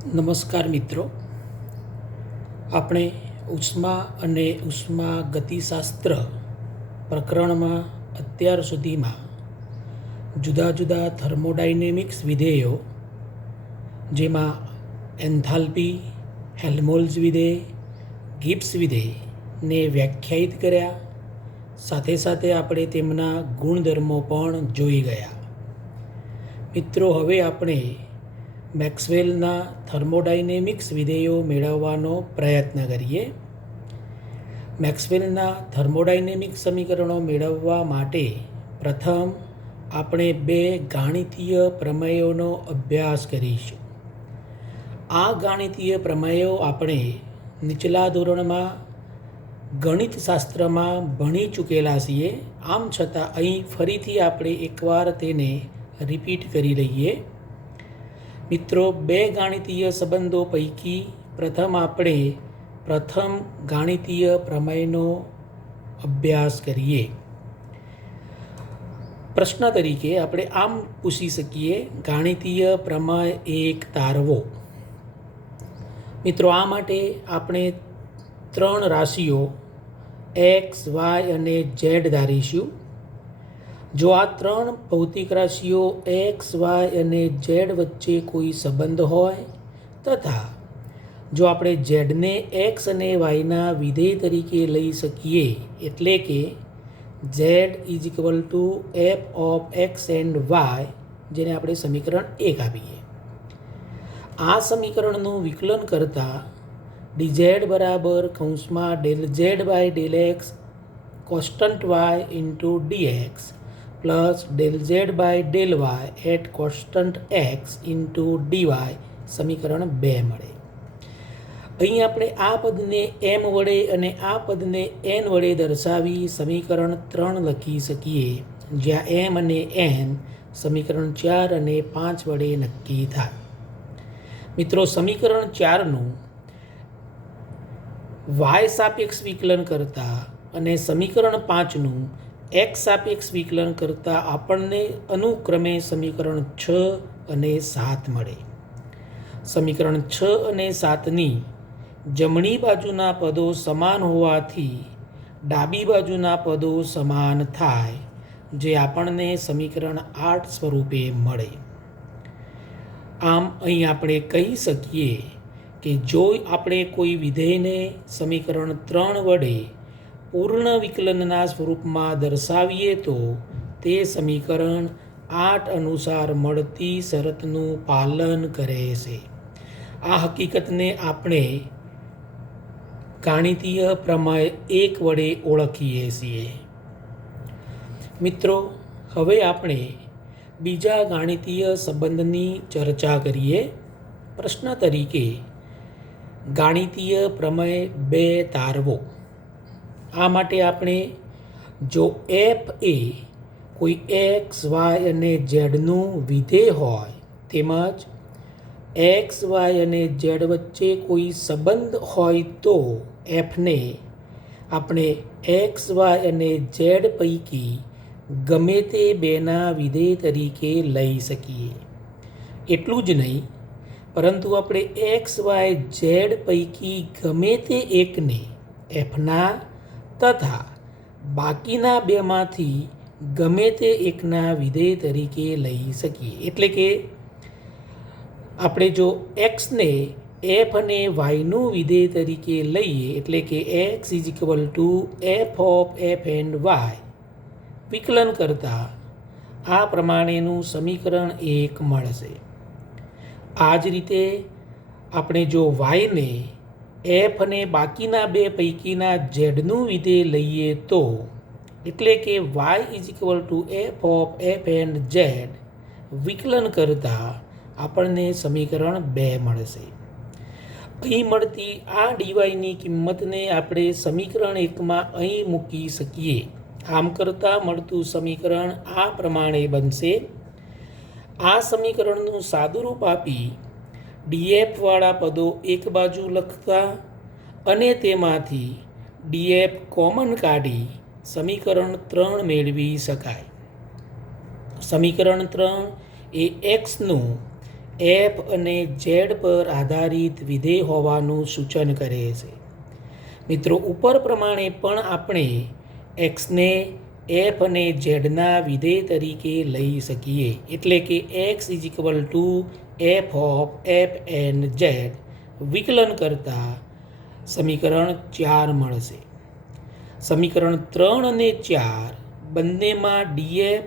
નમસ્કાર મિત્રો, આપણે ઉષ્મા અને ઉષ્મા ગતિશાસ્ત્ર પ્રકરણમાં અત્યાર સુધીમાં જુદા જુદા થર્મોડાયનેમિક્સ વિધેયો, જેમાં એન્થાલ્પી, હેલ્મહોલ્ટ્ઝ વિધેય, ગિબ્સ વિધેયને વ્યાખ્યાયિત કર્યા. સાથે સાથે આપણે તેમના ગુણધર્મો પણ જોઈ ગયા. મિત્રો, હવે આપણે મેક્સવેલના થર્મોડાયનેમિક્સ વિધેયો મેળવવાનો પ્રયત્ન કરીએ. મેક્સવેલના થર્મોડાયનેમિક સમીકરણો મેળવવા માટે પ્રથમ આપણે બે ગાણિતીય પ્રમેયોનો અભ્યાસ કરીશું. આ ગાણિતીય પ્રમેયો આપણે નીચલા ધોરણમાં ગણિતશાસ્ત્રમાં ભણી ચૂકેલા છીએ. આમ છતાં અહીં ફરીથી આપણે એકવાર તેને રિપીટ કરી લઈએ. મિત્રો, બે ગાણિતીય સંબંધો પૈકી આપણે પ્રથમ ગાણિતીય પ્રમેયનો અભ્યાસ કરીએ. પ્રશ્ન તરીકે આપણે આમ પૂછી શકીએ, ગાણિતીય પ્રમેય એક તારવો. મિત્રો, આ માટે આપણે ત્રણ રાશિઓ એક્સ, વાય અને ઝેડ ધારીશું. જો આ ત્રણ ભૌતિક રાશિઓ એક્સ, વાય અને ઝેડ વચ્ચે કોઈ સંબંધ હોય તથા જો આપણે ઝેડને એક્સ અને વાયના વિધેય તરીકે લઈ શકીએ, એટલે કે Z is equal to F of X and Y, જેને આપણે સમીકરણ 1 આપીએ. આ સમીકરણનું વિકલન કરતાં ડીઝેડ બરાબર કૌંસમાં del Z by del X constant Y into DX plus del Z by del Y at constant X into DY સમીકરણ 2 મળે. અહીં આપણે આ પદને એમ વડે અને આ પદને એન વડે દર્શાવી સમીકરણ 3 લખી શકીએ, જ્યાં એમ અને એન સમીકરણ 4 અને 5 વડે નક્કી થાય. મિત્રો, સમીકરણ 4નું વાય સાપેક્ષ વિકલન કરતા અને સમીકરણ 5નું એક્સ સાપેક્ષ વિકલન કરતાં આપણને અનુક્રમે સમીકરણ 6 અને 7 મળે. સમીકરણ 6 અને 7ની જમણી બાજુના પદો સમાન હોવાથી ડાબી બાજુના પદો સમાન થાય, જે આપણને સમીકરણ 8 સ્વરૂપે મળે. આમ અહીં આપણે કહી શકીએ કે જો આપણે કોઈ વિધેયને સમીકરણ 3 વડે પૂર્ણ વિકલનના સ્વરૂપમાં દર્શાવીએ તો તે સમીકરણ 8 અનુસાર મળતી શરતનું પાલન કરે છે. આ હકીકતને આપણે ગાણિતીય પ્રમેય 1 વડે ઓળખીએ છીએ. મિત્રો, હવે આપણે બીજા ગાણિતીય સંબંધની ચર્ચા કરીએ. પ્રશ્ન તરીકે ગાણિતીય પ્રમેય 2 તારવો. આ માટે આપણે જો એફ એ કોઈ એક્સ, વાય અને ઝેડનું વિધેય હોય તેમજ એક્સ, વાય અને ઝેડ વચ્ચે કોઈ સંબંધ હોય તો એફને આપણે એક્સ, વાય અને ઝેડ પૈકી ગમે તે બેના વિધેય તરીકે લઈ શકીએ. એટલું જ નહીં, પરંતુ આપણે એક્સ, વાય, ઝેડ પૈકી ગમે તે એકને એફના તથા બાકીના બેમાંથી ગમે તે એકના વિધેય તરીકે લઈ શકીએ. એટલે કે આપણે જો એક્સને એફ અને વાયનું વિધેય તરીકે લઈએ, એટલે કે X is equal to F of F and Y વિકલન કરતાં આ પ્રમાણેનું સમીકરણ 1 મળશે. આ જ રીતે આપણે જો વાયને એફ અને બાકીના બે પૈકીના ઝેડનું વિધેય લઈએ તો, એટલે કે Y is equal to F of F and Z વિકલન કરતાં આપણને સમીકરણ 2 મળશે. અહીં મળતી આ ડીવાયની કિંમતને આપણે સમીકરણ 1માં અહીં મૂકી શકીએ. આમ કરતાં મળતું સમીકરણ આ પ્રમાણે બનશે. આ સમીકરણનું સાદુરૂપ આપી ડીએફવાળા પદો એક બાજુ લખતા અને તેમાંથી ડીએફ કોમન કાઢી સમીકરણ 3 મેળવી શકાય. સમીકરણ 3 એ એક્સનું એફ અને ઝેડ પર આધારિત વિધેય હોવાનું સૂચન કરે છે. મિત્રો, ઉપર પ્રમાણે પણ આપણે એક્સને એફ અને ઝેડના વિધેય તરીકે લઈ શકીએ. એટલે કે X is equal to F of F and Z વિકલન કરતાં સમીકરણ 4 મળશે. સમીકરણ 3 અને 4 બંનેમાં ડીએફ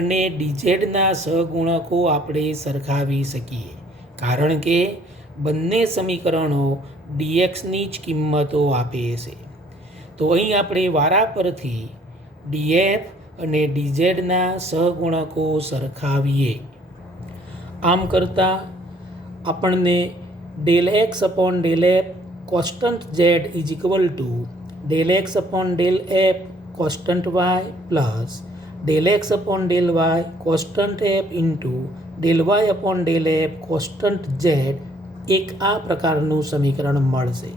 અને ડીઝેડના સહગુણકો આપણે સરખાવી શકીએ, કારણ કે બંને સમીકરણો ડીએક્સની જ કિંમતો આપે છે. તો અહીં આપણે વારા પરથી ડીએફ અને ડીઝેડના સહગુણકો સરખાવીએ. આમ કરતાં આપણને del X upon del F constant Z is equal to del X upon del F constant Y plus del X upon del Y constant F into del Y upon del F constant Z એક આ પ્રકારનું સમીકરણ મળશે.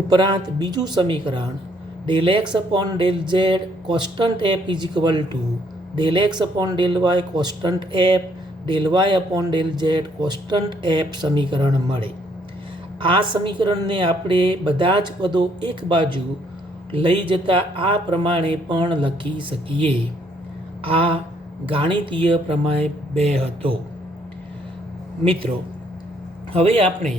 ઉપરાંત બીજું સમીકરણ del X upon del Z constant F is equal to del X upon del Y constant F del Y upon del Z constant F સમીકરણ મળે. આ સમીકરણને આપણે બધા જ પદો એક બાજુ લઈ જતા આ પ્રમાણે પણ લખી શકીએ. આ ગાણિતીય પ્રમેય 2 હતો. મિત્રો, હવે આપણે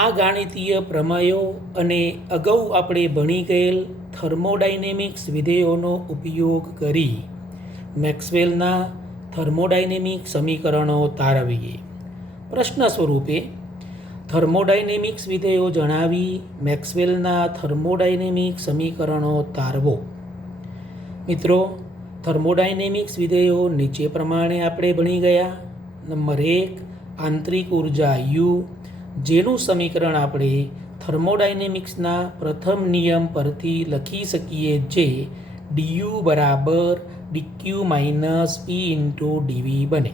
આ ગાણિતીય પ્રમેયો અને અગાઉ આપણે ભણી ગયેલ થર્મોડાયનેમિક્સ વિધેયોનો ઉપયોગ કરી મેક્સવેલના થર્મોડાયનેમિક સમીકરણો તારવીએ. પ્રશ્ન સ્વરૂપે થર્મોડાયનેમિક્સ વિધેયો જણાવી મેક્સવેલના થર્મોડાયનેમિક સમીકરણો તારવો. મિત્રો, થર્મોડાયનેમિક્સ વિધેયો નીચે પ્રમાણે આપણે ભણી ગયા. નંબર 1, આંતરિક ઉર્જા યુ, જેનું સમીકરણ આપણે થર્મોડાયનેમિક્સના પ્રથમ નિયમ પરથી લખી શકીએ, જે ડીયુ બરાબર dQ minus P into dV બને.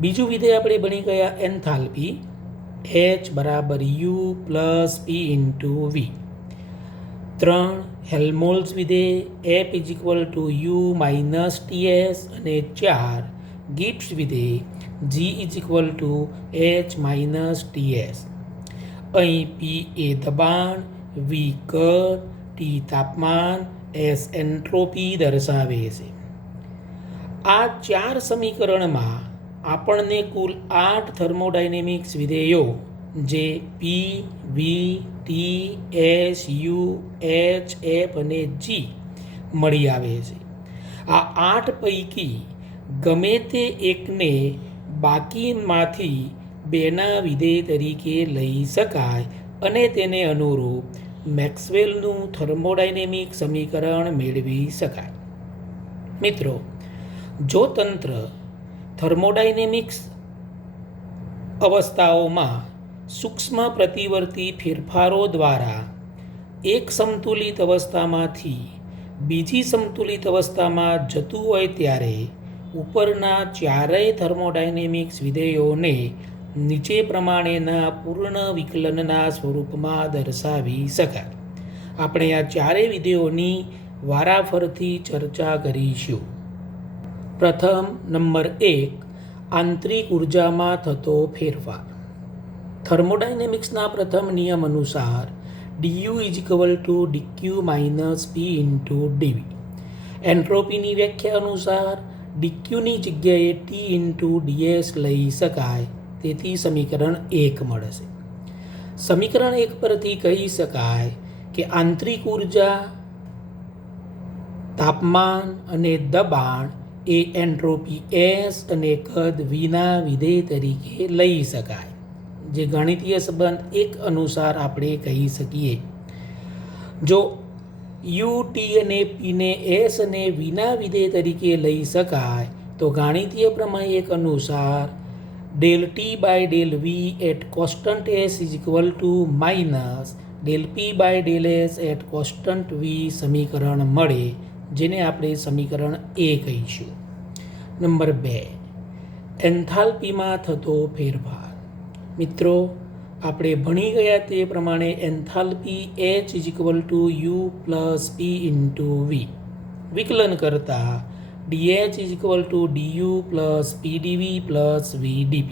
બીજું વિધેય આપણે ભણી ગયા એન્થાલ્પી, એચ બરાબર U plus P into V. 3, Helmholtz વિધેય, F is equal to U minus TS. અને 4, ગિબ્સ વિધેય, G is equal to H minus TS. અહીં પી એ દબાણ, વી કદ, ટી તાપમાન, એસ એન્ટ્રોપી દર્શાવે છે. આ 4 સમીકરણમાં આપણને કુલ 8 થર્મોડાયનેમિક્સ વિધેયો, જે P, V, T, S, U, H, F અને જી મળી આવે છે. આ 8 પૈકી ગમે તે એકને બાકીમાંથી 2ના વિધેય તરીકે લઈ શકાય અને તેને અનુરૂપ મેક્સવેલનું થર્મોડાયનેમિક સમીકરણ મેળવી શકાય. મિત્રો, જો તંત્ર થર્મોડાયનેમિક્સ અવસ્થાઓમાં સૂક્ષ્મ પ્રતિવર્તી ફેરફારો દ્વારા એક સમતુલિત અવસ્થામાંથી બીજી સમતુલિત અવસ્થામાં જતું હોય ત્યારે ઉપરના 4 થર્મોડાયનેમિક્સ વિધેયોને નીચે પ્રમાણેના પૂર્ણ વિકલનના સ્વરૂપમાં દર્શાવી શકાય. આપણે આ 4 વિધેયોની વારાફરતી ચર્ચા કરીશું. પ્રથમ, નંબર 1, આંતરિક ઉર્જામાં થતો ફેરફાર. થર્મોડાયનેમિક્સના પ્રથમ નિયમ અનુસાર dU is equal to dQ minus P into dV. એન્ટ્રોપીની વ્યાખ્યા અનુસાર ડીક્યુની જગ્યાએ ટી ઇન્ટુ ડીએસ લઈ શકાય, તેથી સમીકરણ 1 મળશે. સમીકરણ 1 પરથી કહી શકાય કે આંતરિક ઉર્જા, તાપમાન અને દબાણ એ એન્ટ્રોપી એસ અને કદ વીના વિધેય તરીકે લઈ શકાય, જે ગણિતીય સંબંધ 1 અનુસાર આપણે કહી શકીએ. જો યુ, ટી અને પીને એસ અને વીના વિધેય તરીકે લઈ શકાય તો ગાણિતીય પ્રમેય 1 અનુસાર del T by del V at constant S is equal to minus del P by del S at constant V સમીકરણ મળે, જેને આપણે સમીકરણ એ કહીશું. નંબર 2, એન્થાલ્પીમાં થતો ફેરફાર. મિત્રો, આપણે ભણી ગયા તે પ્રમાણે enthalpy H is equal to U plus P into V વિકલન કરતાં DH is equal to DU plus PdV plus VdP.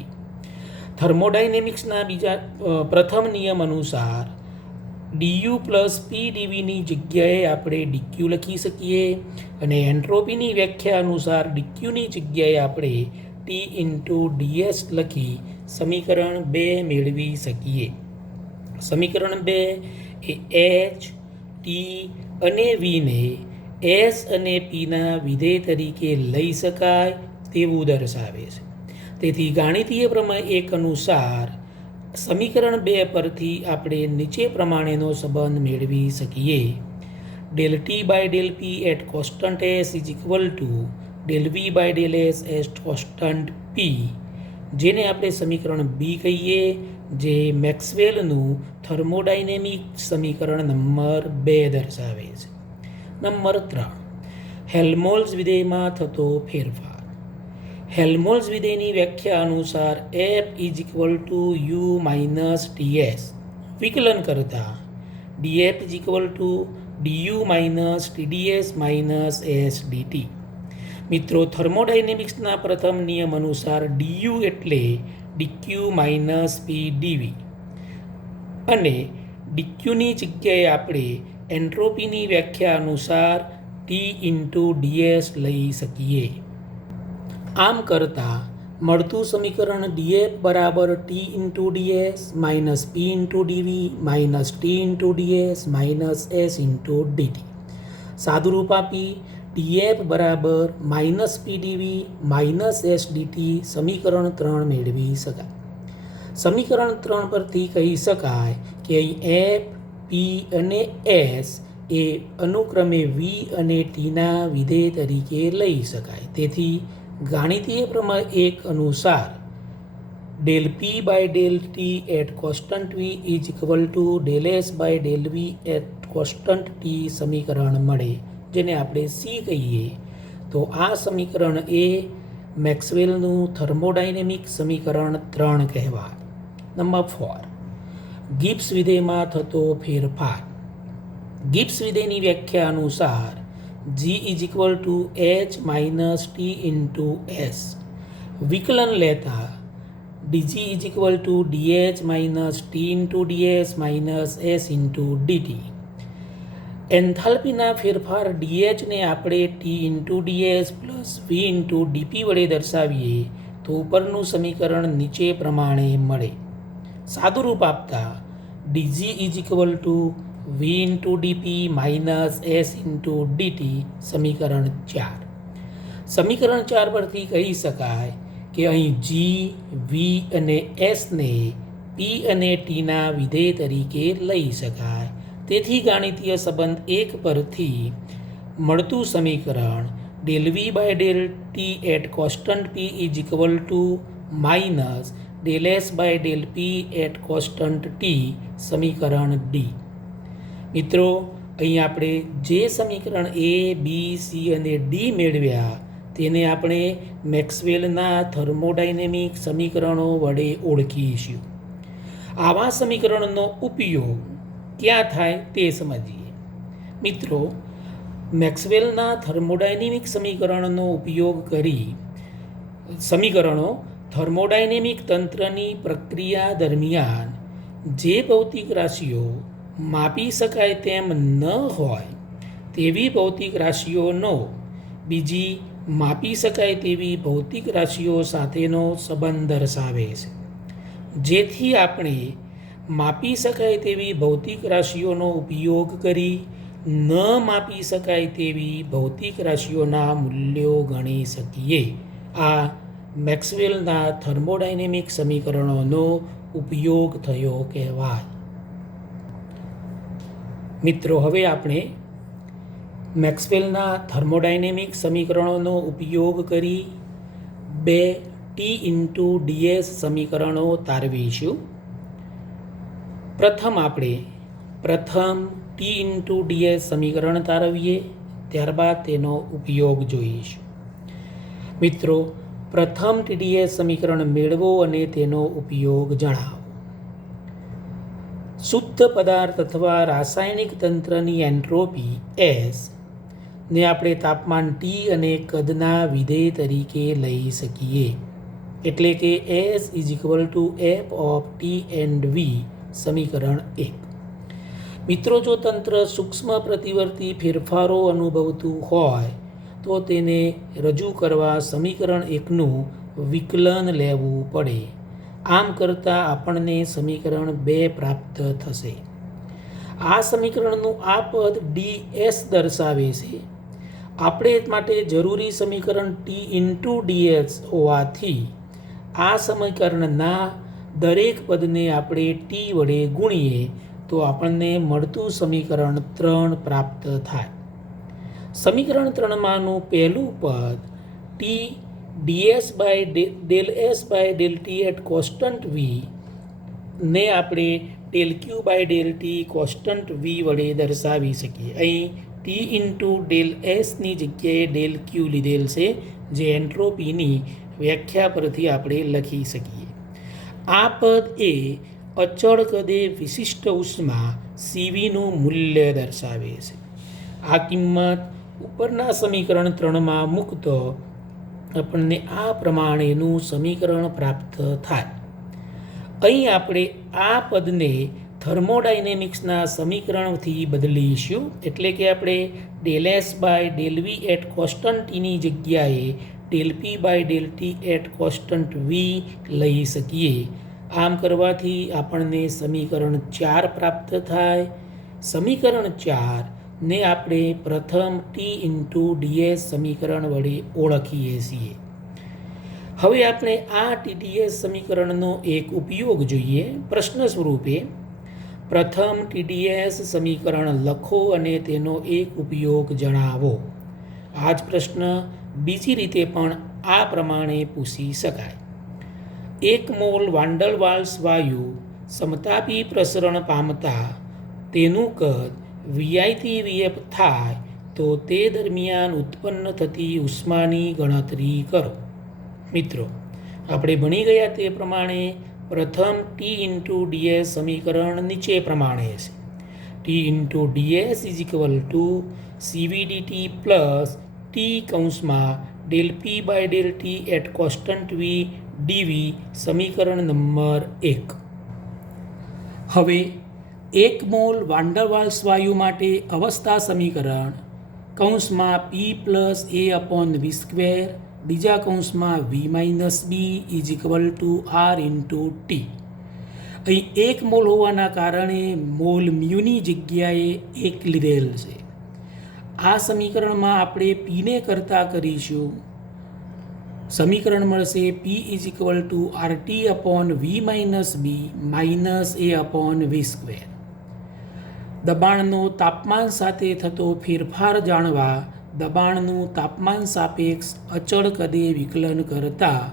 થર્મોડાયનેમિક્સના પ્રથમ નિયમ અનુસાર DU પ્લસ PdVની જગ્યાએ આપણે DQ લખી શકીએ અને એન્ટ્રોપીની વ્યાખ્યા અનુસાર DQની જગ્યાએ આપણે T ઇન્ટુ DS લખી સમીકરણ 2 મેળવી શકીએ. સમીકરણ 2 એ H, T અને Vને S અને Pના વિધેય તરીકે લઈ શકાય તેવું દર્શાવે છે. તેથી ગાણિતીય પ્રમેય 1 અનુસાર સમીકરણ 2 પરથી આપણે નીચે પ્રમાણેનો સંબંધ મેળવી શકીએ. Del T by del P at constant S is equal to del V by del S at constant P, જેને આપણે સમીકરણ બી કહીએ, જે મેક્સવેલનું થર્મોડાયનેમિક સમીકરણ નંબર 2 દર્શાવે છે. નંબર 3, હેલ્મહોલ્ટ્ઝ વિધેયમાં થતો ફેરફાર. હેલ્મહોલ્ટ્ઝ વિધેયની વ્યાખ્યા અનુસાર F is equal to U minus TS વિકલન કરતા DF is equal to DU minus TDS minus S DT. મિત્રો, થર્મોડાયનેમિક્સના પ્રથમ નિયમ અનુસાર ડીયુ એટલે ડીક્યુ માઇનસ પી ડીવી અને ડીક્યુની જગ્યાએ આપણે એન્ટ્રોપીની વ્યાખ્યા અનુસાર ટી ઇન્ટુ ડીએસ લઈ શકીએ. આમ કરતાં મળતું સમીકરણ DF બરાબર T into dS minus P into ડીવી minus T into dS minus S into DT. સાદુરૂપ આપી DF બરાબર minus PdV minus S DT સમીકરણ 3 મેળવી શકાય. સમીકરણ 3 પરથી કહી શકાય કે અહીં F, P અને S એ અનુક્રમે V અને Tના વિધેય તરીકે લઈ શકાય. તેથી ગાણિતીય પ્રમેય 1 અનુસાર del P by del T at constant V is equal to del S by del V at constant T સમીકરણ મળે, જેને આપણે સી કહીએ. તો આ સમીકરણ એ મેક્સવેલનું થર્મોડાયનેમિક સમીકરણ 3 કહેવાય. નંબર 4, ગિબ્સ વિધેયમાં થતો ફેરફાર. ગિબ્સ વિધેયની વ્યાખ્યા અનુસાર G is equal to H minus T into S વિકલન લેતા DG is equal to DH minus T into dS minus S into dT. એન્થાલ્પીના ફેરફાર DHને આપણે T into dS plus V into dP વડે દર્શાવીએ તો ઉપરનું સમીકરણ નીચે પ્રમાણે મળે. સાદુરૂપ આપતા DG is equal two V into DP minus S into DT સમીકરણ 4. સમીકરણ 4 પરથી કહી શકાય કે અહીં G, V અને Sને P અને Tના વિધેય તરીકે લઈ શકાય. તેથી ગાણિતીય સંબંધ 1 પરથી મળતું સમીકરણ del V by del T at constant P is equal to minus del S by del P at constant T સમીકરણ ડી. મિત્રો, અહીં આપણે જે સમીકરણ A, B, C અને D મેળવ્યા તેને આપણે મેક્સવેલના થર્મોડાયનેમિક સમીકરણો વડે ઓળખીશું. આવા સમીકરણનો ઉપયોગ ક્યાં થાય તે સમજીએ. મિત્રો, મેક્સવેલના થર્મોડાયનેમિક સમીકરણનો ઉપયોગ કરી સમીકરણો થર્મોડાયનેમિક તંત્રની પ્રક્રિયા દરમિયાન જે ભૌતિક રાશિઓ માપી શકાય તેમ ન હોય તેવી ભૌતિક રાશિઓનો બીજી માપી શકાય તેવી ભૌતિક રાશિઓ સાથેનો સંબંધ દર્શાવે છે. જેથી આપણે માપી શકાય તેવી ભૌતિક રાશિઓનો ઉપયોગ કરી ન માપી શકાય તેવી ભૌતિક રાશિઓના મૂલ્યો ગણી શકીએ. આ મેક્સવેલના થર્મોડાયનેમિક સમીકરણોનો ઉપયોગ થયો કહેવાય. મિત્રો, હવે આપણે મેક્સવેલના થર્મોડાયનેમિક સમીકરણોનો ઉપયોગ કરી 2 ટી ઇન્ટુ ડીએસ સમીકરણો તારવીશું. આપણે પ્રથમ ટી ઇન્ટુ ડીએસ સમીકરણ તારવીએ, ત્યારબાદ તેનો ઉપયોગ જોઈશું. મિત્રો, પ્રથમ TDS સમીકરણ મેળવો અને તેનો ઉપયોગ જણાવો. શુદ્ધ પદાર્થ અથવા રાસાયણિક તંત્રની એન્ટ્રોપી S ને આપણે તાપમાન ટી અને કદના વિધેય તરીકે લઈ શકીએ. એટલે કે S is equal to F of T and we, સમીકરણ 1. મિત્રો, જો તંત્ર સૂક્ષ્મ પ્રતિવર્તી ફેરફારો અનુભવતું હોય તો તેને રજૂ કરવા સમીકરણ 1નું વિકલન લેવું પડે. આમ કરતાં આપણને સમીકરણ 2 પ્રાપ્ત થશે. આ સમીકરણનું આ પદ ds દર્શાવે છે. આપણે માટે જરૂરી સમીકરણ ટી ઇન્ટુ ડીએસ હોવાથી આ સમીકરણના દરેક પદને આપણે ટી વડે ગુણીએ તો આપણને મળતું સમીકરણ 3 પ્રાપ્ત થાય. સમીકરણ 3માંનું પહેલું પદ T ds by del S by del T at constant V ને આપણે del Q by del T constant V વડે દર્શાવી શકીએ. અહીં ટી ઇન્ટુ ડેલ એસની જગ્યાએ ડેલ ક્યુ લીધેલ છે, જે એન્ટ્રોપીની વ્યાખ્યા પરથી આપણે લખી શકીએ. આ પદ એ અચળ કદે વિશિષ્ટ ઉષ્મા સીવીનું મૂલ્ય દર્શાવે છે. આ કિંમત ઉપરના સમીકરણ 3માં મૂકતો આપણને આ પ્રમાણેનું સમીકરણ પ્રાપ્ત થાય. અહીં આપણે આ પદને થર્મોડાયનેમિક્સના સમીકરણથી બદલીશું. એટલે કે આપણે del S by del V at constant ટીની જગ્યાએ del P by del T at constant V લઈ શકીએ. આમ કરવાથી આપણને સમીકરણ 4 પ્રાપ્ત થાય. સમીકરણ 4 ને આપણે પ્રથમ ટી ઇન્ટુ ડીએસ સમીકરણ વડે ઓળખીએ છીએ. હવે આપણે આ ટીડીએસ સમીકરણનો એક ઉપયોગ જોઈએ. પ્રશ્ન સ્વરૂપે પ્રથમ ટીડીએસ સમીકરણ લખો અને તેનો એક ઉપયોગ જણાવો. આ જ પ્રશ્ન બીજી રીતે પણ આ પ્રમાણે પૂછી શકાય. 1 મોલ વાન્ડર વાલ્સ વાયુ સમતાપી પ્રસરણ પામતા તેનું કદ વીઆઈથી વીએફ થાય તો તે દરમિયાન ઉત્પન્ન થતી ઉષ્માની ગણતરી કરો. મિત્રો, આપણે ભણી ગયા તે પ્રમાણે પ્રથમ ટી ઇન્ટુ ડીએસ સમીકરણ નીચે પ્રમાણે છે. T into DS is equal to CvdT plus T કૌંસમાં del P by del T at constant V dV, સમીકરણ નંબર 1. હવે 1 મોલ વાન્ડર વાલ્સ વાયુ માટે અવસ્થા સમીકરણ કૌંસમાં P plus a upon V square બીજા કૌંસમાં V minus b is equal to R into T. અહીં 1 મોલ હોવાના કારણે મોલ મ્યુની જગ્યાએ 1 લીધેલ છે. આ સમીકરણમાં આપણે પીને કરતાં કરીશું. સમીકરણ મળશે P is equal to R T upon V minus B minus A upon V square. દબાણનો તાપમાન સાથે થતો ફેરફાર જાણવા દબાણનું તાપમાન સાપેક્ષ અચળ કદે વિકલન કરતાં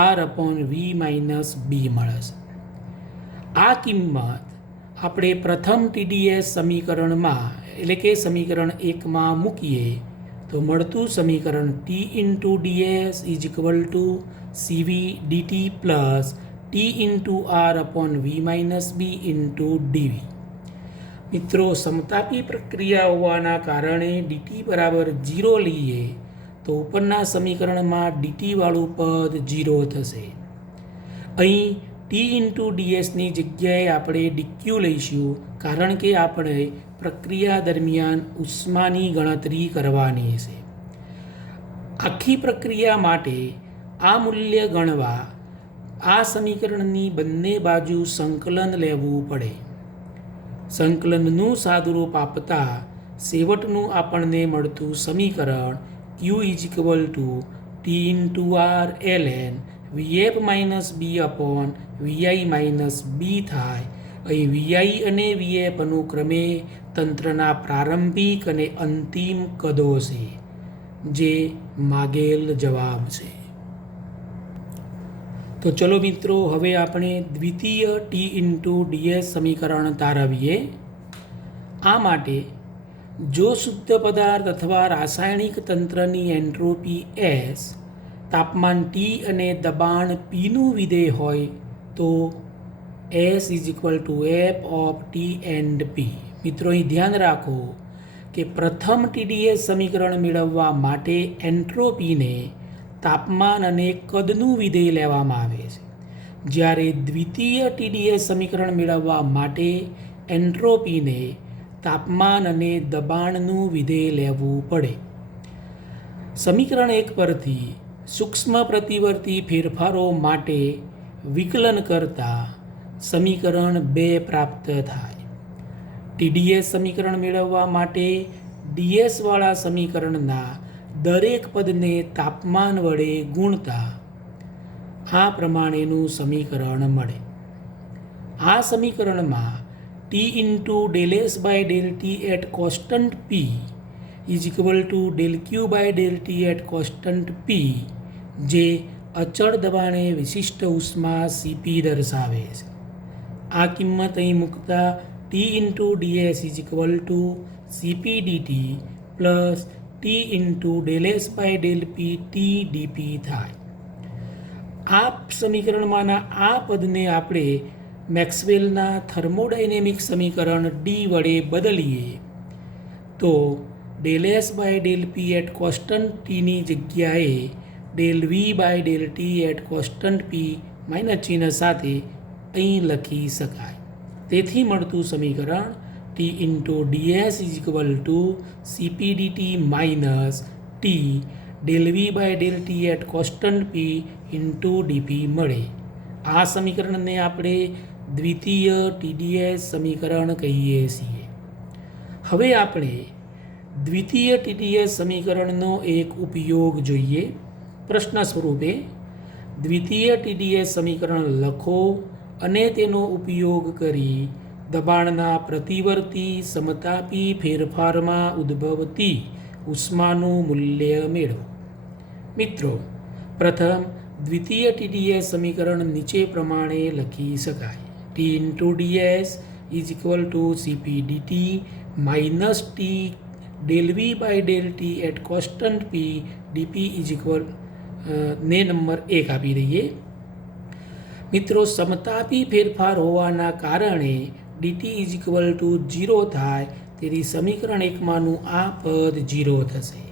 આર અપોન વી માઇનસ બી મળશે. આ કિંમત આપણે પ્રથમ ટીડીએસ સમીકરણમાં એટલે કે સમીકરણ 1માં મૂકીએ તો મળતું સમીકરણ T into DS is equal to CV DT plus T into R upon V minus B into DV. મિત્રો, સમતાપી પ્રક્રિયા હોવાના કારણે ડીટી બરાબર 0 લઈએ તો ઉપરના સમીકરણમાં ડીટીવાળું પદ 0 થશે. અહીં ટી ઇન્ટુ ડીએસની જગ્યાએ આપણે ડીક્યુ લઈશું, કારણ કે આપણે પ્રક્રિયા દરમિયાન ઉષ્માની ગણતરી કરવાની છે. આખી પ્રક્રિયા માટે આ મૂલ્ય ગણવા આ સમીકરણની બંને બાજુ સંકલન લેવું પડે. સંકલનનું સાદુરૂપ આપતા છેવટનું આપણને મળતું સમીકરણ Q is equal to T into R L N Vf minus b upon Vi minus b થાય. અહીં વીઆઈ અને વીએફ અનુક્રમે તંત્રના પ્રારંભિક અને અંતિમ કદો છે, જે માગેલ જવાબ છે. તો ચલો મિત્રો, હવે આપણે દ્વિતીય ટી ઇન્ટુ ડીએસ સમીકરણ તારવીએ. આ માટે જો શુદ્ધ પદાર્થ અથવા રાસાયણિક તંત્રની એન્ટ્રોપી એસ, તાપમાન ટી અને દબાણ પીનું વિધેય હોય તો S is equal to F of T and પી. મિત્રો, અહીં ધ્યાન રાખો કે પ્રથમ TdS સમીકરણ મેળવવા માટે એન્ટ્રોપીને તાપમાન અને કદનું વિધેય લેવામાં આવે છે, જ્યારે દ્વિતીય TdS સમીકરણ મેળવવા માટે એન્ટ્રોપીને તાપમાન અને દબાણનું વિધેય લેવું પડે. સમીકરણ 1 પરથી સૂક્ષ્મ પ્રતિવર્તી ફેરફારો માટે વિકલન કરતા સમીકરણ 2 પ્રાપ્ત થાય. TdS સમીકરણ મેળવવા માટે DS વાળા સમીકરણના દરેક પદને તાપમાન વડે ગુણતા આ પ્રમાણેનું સમીકરણ મળે. આ સમીકરણમાં T into del S by del T at constant P is equal to del Q by del T at constant P જે અચળ દબાણે વિશિષ્ટ ઉષ્મા CP દર્શાવે છે. આ કિંમત અહીં મૂકતા T into ds is equal to CP dt plus T into del S by del P T dP થાય. આ સમીકરણમાંના આ પદને આપણે મેક્સવેલના થર્મોડાયનેમિક સમીકરણ D વડે બદલીએ તો del S by del P at constant T ની જગ્યાએ del V by del T at constant P minus ચિહ્ન સાથે અહીં લખી શકાય. તેથી મળતું સમીકરણ T into ds is equal to CP dt minus T del V by del T at constant P into dP મળે. આ સમીકરણને આપણે દ્વિતીય TdS સમીકરણ કહીએ છીએ. હવે આપણે દ્વિતીય TdS સમીકરણનો એક ઉપયોગ જોઈએ. પ્રશ્ન સ્વરૂપે દ્વિતીય TdS સમીકરણ લખો અને તેનો ઉપયોગ કરી દબાણના પ્રતિવર્તી સમતાપી ફેરફારમાં ઉદ્ભવતી ઉષ્માનું મૂલ્ય મેળવો. મિત્રો, પ્રથમ દ્વિતીય TdS સમીકરણ નીચે પ્રમાણે લખી શકાય. T into ds is equal to CP dt minus T del V by del T at constant P dP is equal ને નંબર 1 આપી દઈએ. મિત્રો, સમતાપી ફેરફાર હોવાના કારણે dt is equal to 0 થાય, તેથી સમીકરણ 1માંનું આ પદ 0 થશે.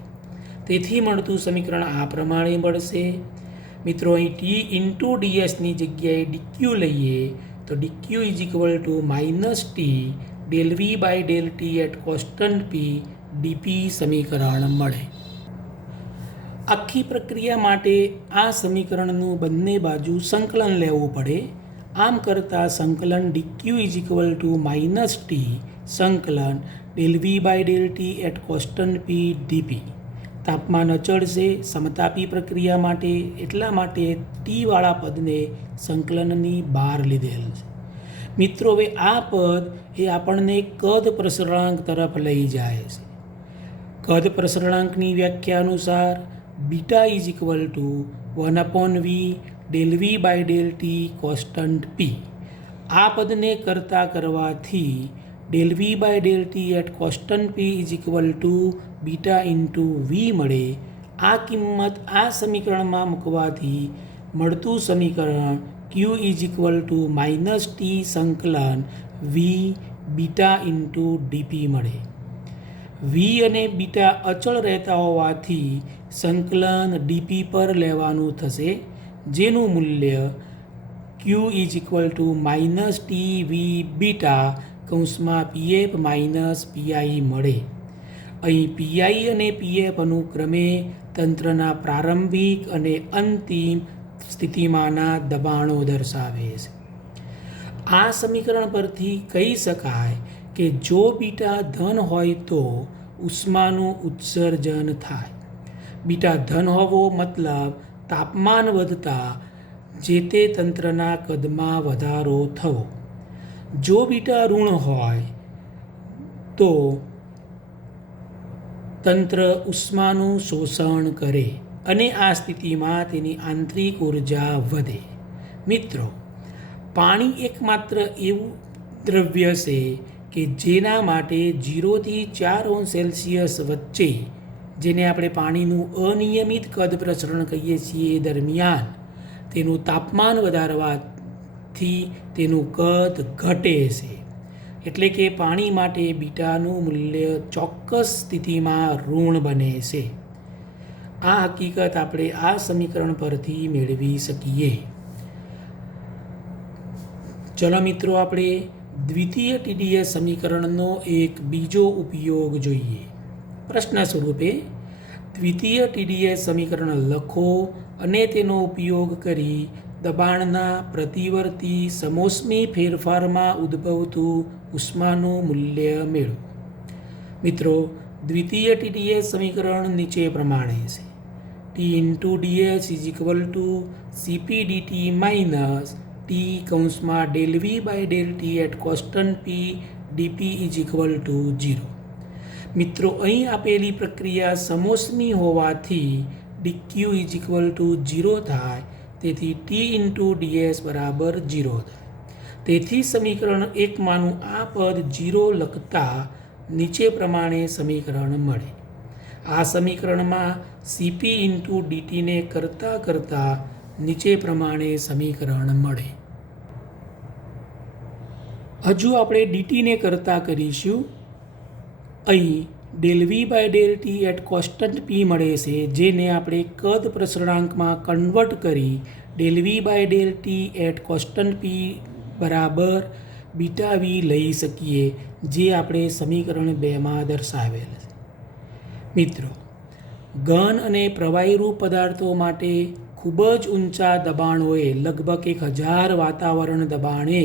તેથી મળતું સમીકરણ આ પ્રમાણે મળશે. મિત્રો, અહીં T into ds ની જગ્યાએ dq લઈએ તો dq is equal to minus T del V by del T at constant P dP સમીકરણ મળે. આખી પ્રક્રિયા માટે આ સમીકરણનું બંને બાજુ સંકલન લેવું પડે. આમ કરતાં સંકલન dq is equal to minus T સંકલન del V by del T at constant P dP. તાપમાન અચળ છે સમતાપી પ્રક્રિયા માટે, એટલા માટે T વાળા પદને સંકલનની બહાર લીધેલ છે. મિત્રો, હવે આ પદ એ આપણને કદ પ્રસરણાંક તરફ લઈ જાય છે. કદ પ્રસરણાંકની વ્યાખ્યા અનુસાર beta is equal two 1/v del V by del T constant P. આ પદને કરવાથી del V by del T at constant P is equal to beta into V મળે. આ કિંમત આ સમીકરણમાં મૂકવાથી મળતું સમીકરણ Q is equal to minus T સંકલન V બીટા ઇન્ટુ dP મળે. V અને બીટા અચળ રહેતા હોવાથી સંકલન dP પર લેવાનું થશે, જેનું મૂલ્ય Q is equal to minus T V beta કૌંસમાં PF માઇનસ PI મળે. અહીં PI અને PF અનુક્રમે તંત્રના પ્રારંભિક અને અંતિમ સ્થિતિમાંના દબાણો દર્શાવે છે. આ સમીકરણ પરથી કહી શકાય કે જો બીટા ધન હોય તો ઉષ્માનું ઉત્સર્જન થાય. બીટા ધન હોવો મતલબ તાપમાન વધતા જે તે તંત્રના કદમાં વધારો થવો. જો બીટા ઋણ હોય તો તંત્ર ઉષ્માનું શોષણ કરે અને આ સ્થિતિમાં તેની આંતરિક ઉર્જા વધે. મિત્રો, પાણી એકમાત્ર એવું દ્રવ્ય છે કે જેના માટે 0 થી 4 અંશ સેલ્સિયસ વચ્ચે, જેને આપણે પાણીનું અનિયમિત કદ પ્રસરણ કહીએ છીએ, દરમિયાન તેનું તાપમાન વધારવાથી તેનું કદ ઘટે છે. એટલે કે પાણી માટે બીટાનું મૂલ્ય ચોક્કસ સ્થિતિમાં ઋણ બને છે. આ હકીકત આપણે આ સમીકરણ પરથી મેળવી શકીએ. ચલો મિત્રો, આપણે દ્વિતીય TdS સમીકરણનો એક બીજો ઉપયોગ જોઈએ. પ્રશ્ન સ્વરૂપે દ્વિતીય TdS સમીકરણ લખો અને તેનો ઉપયોગ કરી દબાણના પ્રતિવર્તી સમોષ્મી ફેરફારમાં ઉદ્ભવતું ઉષ્માનું મૂલ્ય મેળવો. મિત્રો, દ્વિતીય TdS સમીકરણ નીચે પ્રમાણે છે. T × ds Cp dt minus T ∂V/∂T at constant p dp = 0. મિત્રો, અહીં આપેલી પ્રક્રિયા સમોષ્મી હોવાથી dq = 0 થાય, તેથી T × ds બરાબર 0 થાય. તેથી સમીકરણ 1માંનું આ પદ 0 લખતા નીચે પ્રમાણે સમીકરણ મળે. આ સમીકરણમાં Cp × dt ને કરતાં નીચે પ્રમાણે સમીકરણ મળે. હજુ આપણે dt ને કરતાં કરીશું. અહીં ∂V/∂T at constant p મળે છે, જેને આપણે કદ પ્રસરણાંકમાં કન્વર્ટ કરી ∂V/∂T at constant p બરાબર બીટા v લઈ શકીએ, જે આપણે સમીકરણ 2માં દર્શાવેલ છે. મિત્રો, ઘન અને પ્રવાહીરૂપ પદાર્થો માટે ખૂબ જ ઊંચા દબાણોએ લગભગ 1000 વાતાવરણ દબાણે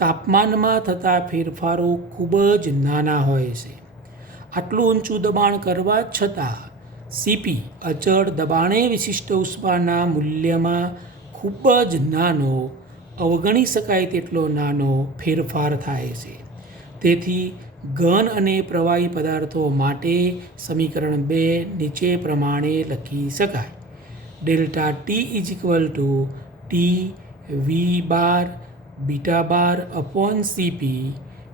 તાપમાનમાં થતા ફેરફારો ખૂબ જ નાના હોય છે. આટલું ઊંચું દબાણ કરવા છતાં Cp અચળ દબાણે વિશિષ્ટ ઉષ્માના મૂલ્યમાં ખૂબ જ નાનો, અવગણી શકાય તેટલો નાનો ફેરફાર થાય છે. તેથી ઘન અને પ્રવાહી પદાર્થો માટે સમીકરણ 2 નીચે પ્રમાણે લખી શકાય. ΔT = T V β/Cp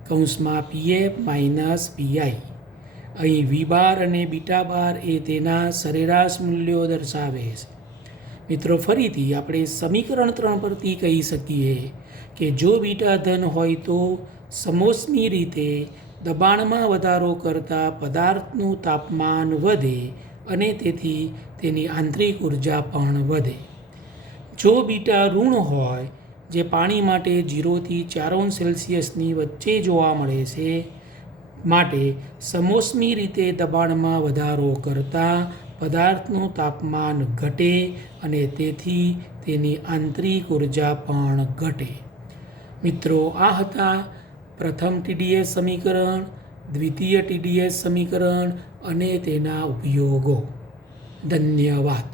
(Pf - Pi). અહીં V બાર અને બીટા બાર એ તેના સરેરાશ મૂલ્યો દર્શાવે છે. મિત્રો, ફરીથી આપણે સમીકરણ 3 પરથી કહી શકીએ કે જો બીટા ધન હોય તો સમોષ્મી રીતે દબાણમાં વધારો કરતાં પદાર્થનું તાપમાન વધે અને તેથી તેની આંતરિક ઉર્જા પણ વધે. જો બીટા ઋણ હોય, જે પાણી માટે 0 થી 4°C વચ્ચે જોવા મળે છે, માટે સમોષ્મી રીતે દબાણમાં વધારો કરતાં પદાર્થનું તાપમાન ઘટે અને તેથી તેની આંતરિક ઉર્જા પણ ઘટે. મિત્રો, આ હતા પ્રથમ TdS સમીકરણ, દ્વિતીય TdS સમીકરણ અને તેના ઉપયોગો. ધન્યવાદ.